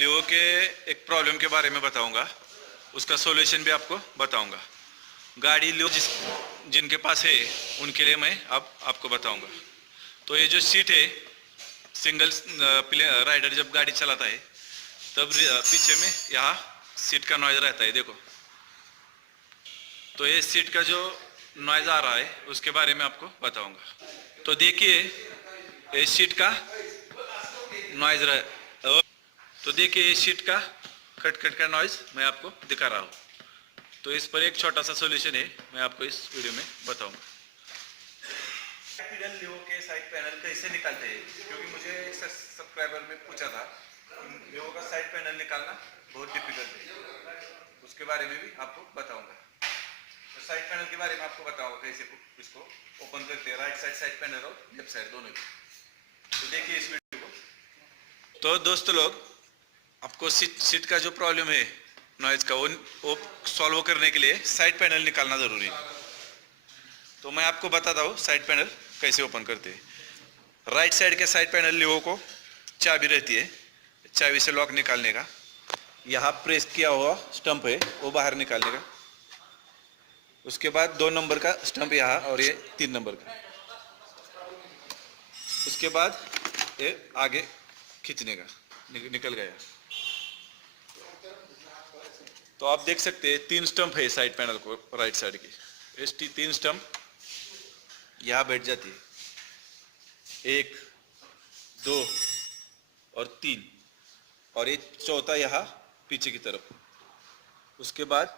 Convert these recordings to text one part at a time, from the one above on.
लियो के एक प्रॉब्लम के बारे में बताऊंगा, उसका सॉल्यूशन भी आपको बताऊंगा। गाड़ी लियो जिनके पास है उनके लिए मैं अब आपको बताऊंगा। तो ये जो सीट है, सिंगल राइडर जब गाड़ी चलाता है तब पीछे में यहाँ सीट का नॉइज रहता है, देखो। तो ये सीट का जो नॉइज आ रहा है उसके बारे में आपको बताऊंगा। तो देखिए ये सीट का नॉइज तो देखिए ये सीट का खट खट का नॉइज मैं आपको दिखा रहा हूँ। तो इस पर एक छोटा सा सॉल्यूशन है, मैं आपको इस वीडियो में बताऊंगा। पैडल लियो के साइड पैनल कैसे निकालते हैं, क्योंकि मुझे सब्सक्राइबर में पूछा था लियो का साइड पैनल निकालना बहुत डिफिकल्ट है, उसके बारे में भी आपको बताऊंगा। तो साइड पैनल के बारे में आपको बताऊंगा कैसे इसको ओपन करते हैं, राइट साइड पैनल और लेफ्ट साइड दोनों भी। तो देखिए इस वीडियो को। तो दोस्तों लोग, आपको सीट का जो प्रॉब्लम है नॉइज का, वो सॉल्व करने के लिए साइड पैनल निकालना जरूरी है। तो मैं आपको बताता हूँ साइड पैनल कैसे ओपन करते हैं। राइट साइड के साइड पैनल लियो को चाबी रहती है, चाबी से लॉक निकालने का। यहाँ प्रेस किया हुआ स्टंप है वो बाहर निकालने का। उसके बाद 2 नंबर का स्टंप यहाँ और ये 3 नंबर का। उसके बाद ये आगे खींचने का, निकल गया। तो आप देख सकते हैं 3 स्टंप है साइड पैनल को, राइट साइड की। इस 3 स्टंप यहाँ बैठ जाती है, 1 2 और 3, और ये चौथा यहाँ पीछे की तरफ। उसके बाद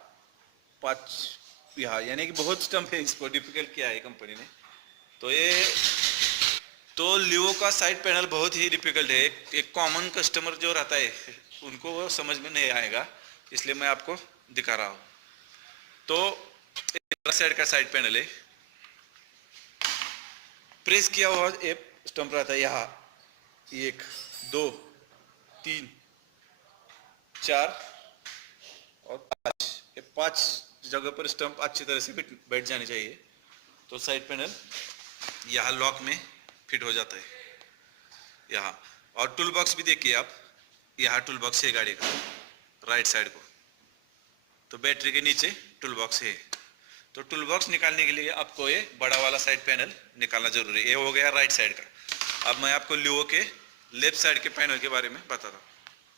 5 यहाँ, यानी कि बहुत स्टंप है, इसको डिफिकल्ट किया है कंपनी ने। तो लियो का साइड पैनल बहुत ही डिफिकल्ट है। एक कॉमन कस्टमर जो रहता है उनको वो समझ में नहीं आएगा, इसलिए मैं आपको दिखा रहा हूँ। तो राइट साइड का साइड पैनल है, प्रेस किया हुआ एक स्टंप रहता है यहाँ, 1 2 3 4 और 5। ये 5 जगह पर स्टंप अच्छी तरह से बैठ जानी चाहिए। तो साइड पैनल यहाँ लॉक में फिट हो जाता है यहाँ। और टूल बॉक्स भी देखिए आप, यहाँ टूल बॉक्स है गाड़ी का राइट साइड को। तो बैटरी के नीचे टूल बॉक्स है। तो टूल बॉक्स निकालने के लिए आपको ये बड़ा वाला साइड पैनल निकालना जरूरी है। ये हो गया राइट साइड का। अब मैं आपको लियो के लेफ्ट साइड के पैनल के बारे में बताता हूँ।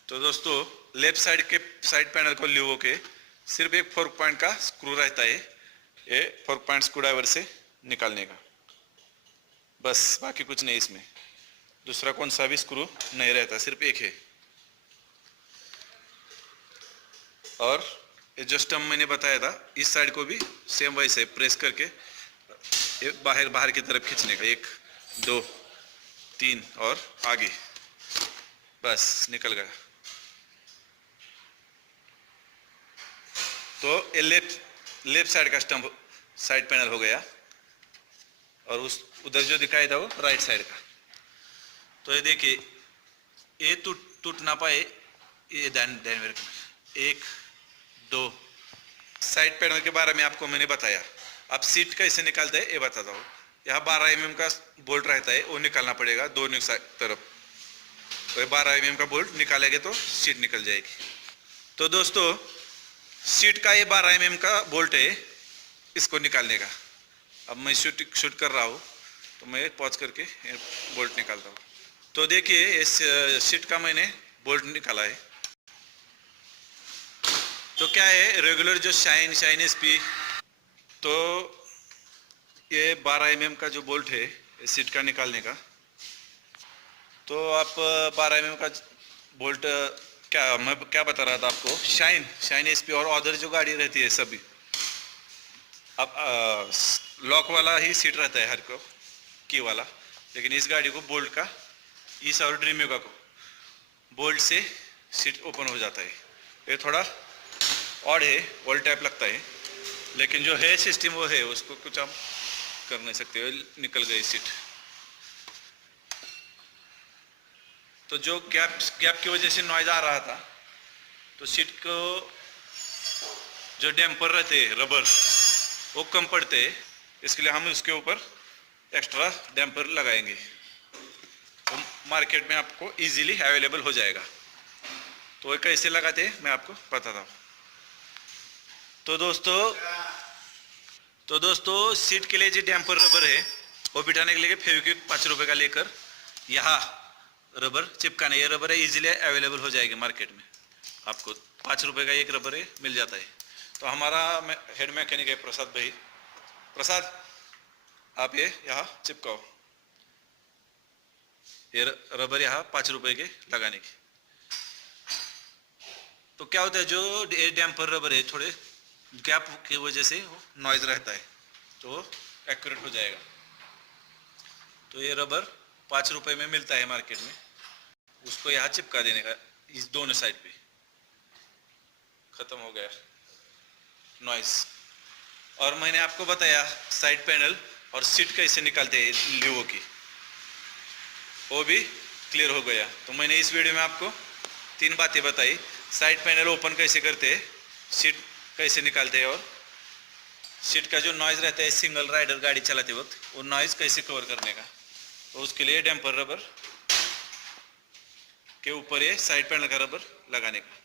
तो दोस्तों, लेफ्ट साइड के साइड पैनल को लियो के सिर्फ एक 4 पॉइंट का स्क्रू रहता है, ये 4 पॉइंट स्क्रू ड्राइवर से निकालने का, बस। बाकी कुछ नहीं, इसमें दूसरा कौन सा भी स्क्रू नहीं रहता, सिर्फ एक है। और ये जो स्टंप मैंने बताया था, इस साइड को भी सेम वैसे प्रेस करके बाहर की तरफ खींचने का, 1 2 3 और आगे, बस निकल गया। तो ये लेफ्ट साइड का स्टंप साइड पैनल हो गया, और उधर जो दिखाया था वो राइट साइड का। तो ये देखिए, ये टूट ना पाए, ये ध्यान रखना। 1 2 साइड पैनल के बारे में आपको मैंने बताया। अब सीट कैसे निकालते हैं ये बताता हूँ। यहाँ 12 mm का बोल्ट रहता है, वो निकालना पड़ेगा दोनों तरफ। तो 12 mm का बोल्ट निकालेंगे तो सीट निकल जाएगी। तो दोस्तों, सीट का ये 12 mm का बोल्ट है, इसको निकालने का। अब मैं शूट कर रहा हूँ, तो मैं पॉज करके बोल्ट निकालता हूँ। तो देखिए इस सीट का मैंने बोल्ट निकाला है। तो क्या है, रेगुलर जो शाइन एसपी, तो ये 12 mm का जो बोल्ट है इस सीट का निकालने का। तो आप 12 mm का बोल्ट, मैं क्या बता रहा था आपको, शाइन एसपी और अदर जो गाड़ी रहती है सभी, अब लॉक वाला ही सीट रहता है हर को, की वाला। लेकिन इस गाड़ी को बोल्ट का, इस और ड्रीमियो को बोल्ट से सीट ओपन हो जाता है। ये थोड़ा ऑड है, ओल्ड टाइप लगता है, लेकिन जो है सिस्टम वो है, उसको कुछ आप कर नहीं सकते हो। निकल गई सीट। तो जो गैप की वजह से नॉइज आ रहा था, तो सीट को जो डैम्पर रहते हैं रबर, वो कम पड़ते हैं, इसके लिए हम उसके ऊपर एक्स्ट्रा डैम्पर लगाएंगे। तो मार्केट में आपको इजीली अवेलेबल हो जाएगा। तो वो कैसे लगाते मैं आपको बताता हूँ। तो दोस्तों सीट के लिए जो डैम्पर रबर है वो बिठाने के लिए फेविक्विक 5 रुपये का लेकर यहाँ रबर चिपकाने, ये रबर है इजीली अवेलेबल हो जाएगी मार्केट में, आपको 5 रुपये का एक रबर है मिल जाता है। तो हमारा हेड मैकेनिक है प्रसाद भाई। प्रसाद आप ये यहाँ चिपकाओ, ये रबर यहाँ 5 रुपये के लगाने की। तो क्या होता है जो डैम्पर रबर है थोड़े गैप की वजह से नॉइज रहता है तो एक्यूरेट हो जाएगा। तो ये रबर 5 रुपये में मिलता है मार्केट में, उसको यहाँ चिपका देने का इस दोनों साइड पे। खत्म हो गया नॉइज। और मैंने आपको बताया साइड पैनल और सीट कैसे निकालते हैं लियो की, वो भी क्लियर हो गया। तो मैंने इस वीडियो में आपको 3 बातें बताई, साइड पैनल ओपन कैसे करते हैं, सीट कैसे निकालते हैं और सीट का जो नॉइज़ रहता है सिंगल राइडर गाड़ी चलाते वक्त वो नॉइज़ कैसे कवर करने का। तो उसके लिए डैम्पर रबर के ऊपर ये साइड पैनल का रबर लगाने का।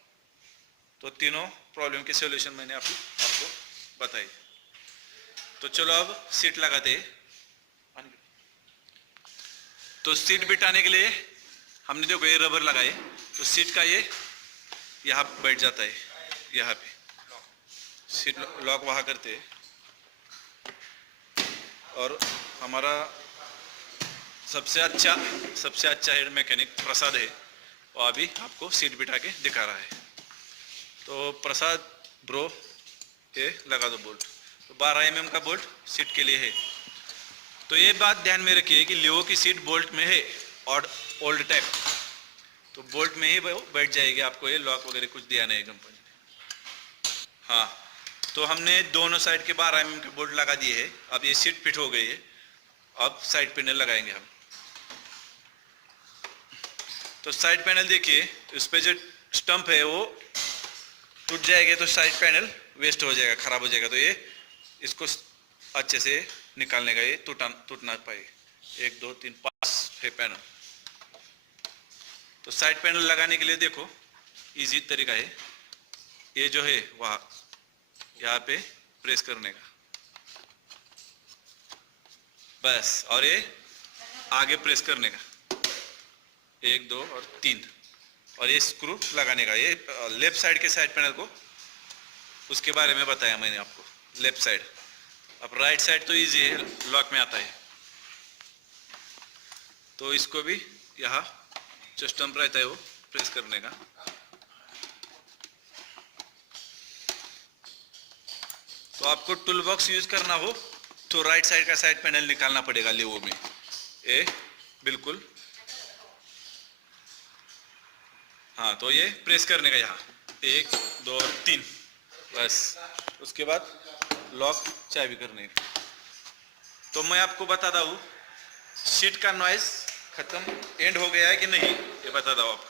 तो तीनों प्रॉब्लम के सॉल्यूशन मैंने आपको बताई। तो चलो अब सीट लगाते हैं। तो सीट बिठाने के लिए हमने देखो ये रबर लगाए, तो सीट का ये यहाँ बैठ जाता है, यहाँ पे सीट लॉक वहाँ करते हैं। और हमारा सबसे अच्छा हेड मैकेनिक प्रसाद है, वो अभी आपको सीट बिठा के दिखा रहा है। तो प्रसाद ब्रो ये लगा दो बोल्ट। तो 12 mm का बोल्ट सीट के लिए है। तो ये बात ध्यान में रखिए कि लियो की सीट बोल्ट में है और ओल्ड टाइप, तो बोल्ट में ही बैठ जाएगी, आपको ये लॉक वगैरह कुछ दिया नहीं कंपनी ने। हाँ, तो हमने दोनों साइड के 12 mm के बोल्ट लगा दिए हैं। अब ये सीट फिट हो गई है, अब साइड पैनल लगाएंगे हम। तो साइड पैनल देखिए, इस पे जो स्टंप है वो टूट जाएगा तो साइड पैनल वेस्ट हो जाएगा, खराब हो जाएगा। तो ये इसको अच्छे से निकालने का, ये टूटना पाए। 1 2 3 5 है पैनल। तो साइड पैनल लगाने के लिए देखो इजी तरीका है, ये जो है वहाँ यहाँ पे प्रेस करने का बस, और ये आगे प्रेस करने का 1 2 और 3, और ये स्क्रू लगाने का। ये लेफ्ट साइड के साइड पैनल को उसके बारे में बताया मैंने आपको, लेफ्ट साइड। अब राइट साइड तो इजी है, लॉक में आता है। तो इसको भी यहाँ जो स्टंप रहता है वो प्रेस करने का। तो आपको टूल बॉक्स यूज करना हो तो राइट साइड का साइड पैनल निकालना पड़ेगा लियो में, ये बिल्कुल। हाँ, तो ये प्रेस करने का यहाँ 1 2 और 3 बस। उसके बाद लॉक चाबी करने का। तो मैं आपको बताता हूँ सीट का नॉइज खत्म एंड हो गया है कि नहीं, ये बताता हूँ आपको।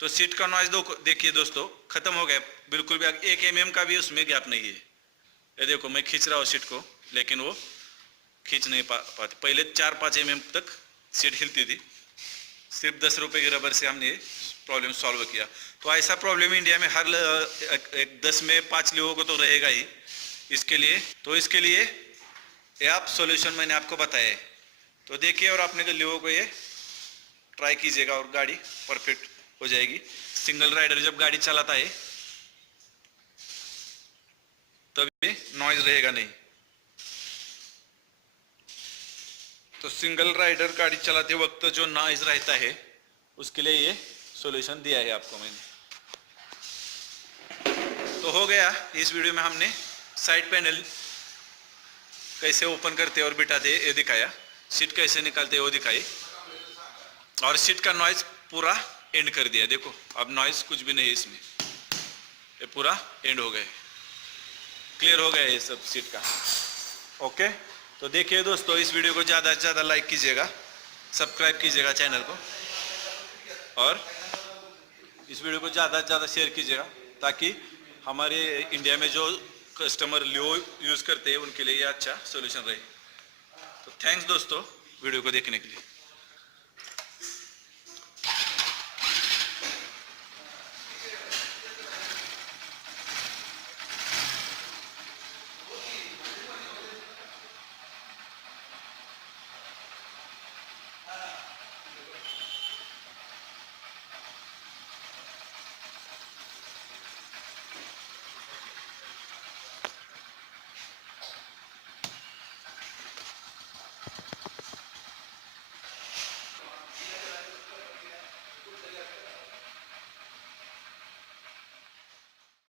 तो सीट का नॉइज देखिए दोस्तों खत्म हो गया, बिल्कुल भी 1 mm का भी उसमें गैप नहीं है। ये देखो मैं खींच रहा हूँ सीट को, लेकिन वो खींच नहीं पाते। पहले 4-5 mm तक सीट हिलती थी, सिर्फ 10 रुपये के रबर से हमने प्रॉब्लम सॉल्व किया। तो ऐसा प्रॉब्लम इंडिया में हर 10 में 5 लोगों को तो रहेगा ही। इसके लिए ये आप सॉल्यूशन मैंने आपको बताया है। तो देखिए और अपने लोगों को ये ट्राई कीजिएगा और गाड़ी परफेक्ट हो जाएगी। सिंगल राइडर जब गाड़ी चलाता है तभी नॉइज रहेगा नहीं। तो सिंगल राइडर गाड़ी चलाते वक्त जो नॉइज रहता है उसके लिए ये सॉल्यूशन दिया है आपको मैंने। तो हो गया, इस वीडियो में हमने साइड पैनल कैसे ओपन करते और बिठाते ये दिखाया, सीट कैसे निकालते वो दिखाई, और सीट का नॉइज पूरा एंड कर दिया। देखो अब नॉइज कुछ भी नहीं है इसमें, ये पूरा एंड हो गए, क्लियर हो गया ये सब सीट का। ओके, तो देखिए दोस्तों इस वीडियो को ज़्यादा से ज़्यादा लाइक कीजिएगा, सब्सक्राइब कीजिएगा चैनल को, और इस वीडियो को ज़्यादा से ज़्यादा शेयर कीजिएगा ताकि हमारे इंडिया में जो कस्टमर लियो यूज़ करते हैं उनके लिए ये अच्छा सोल्यूशन रहे। तो थैंक्स दोस्तों वीडियो को देखने के लिए।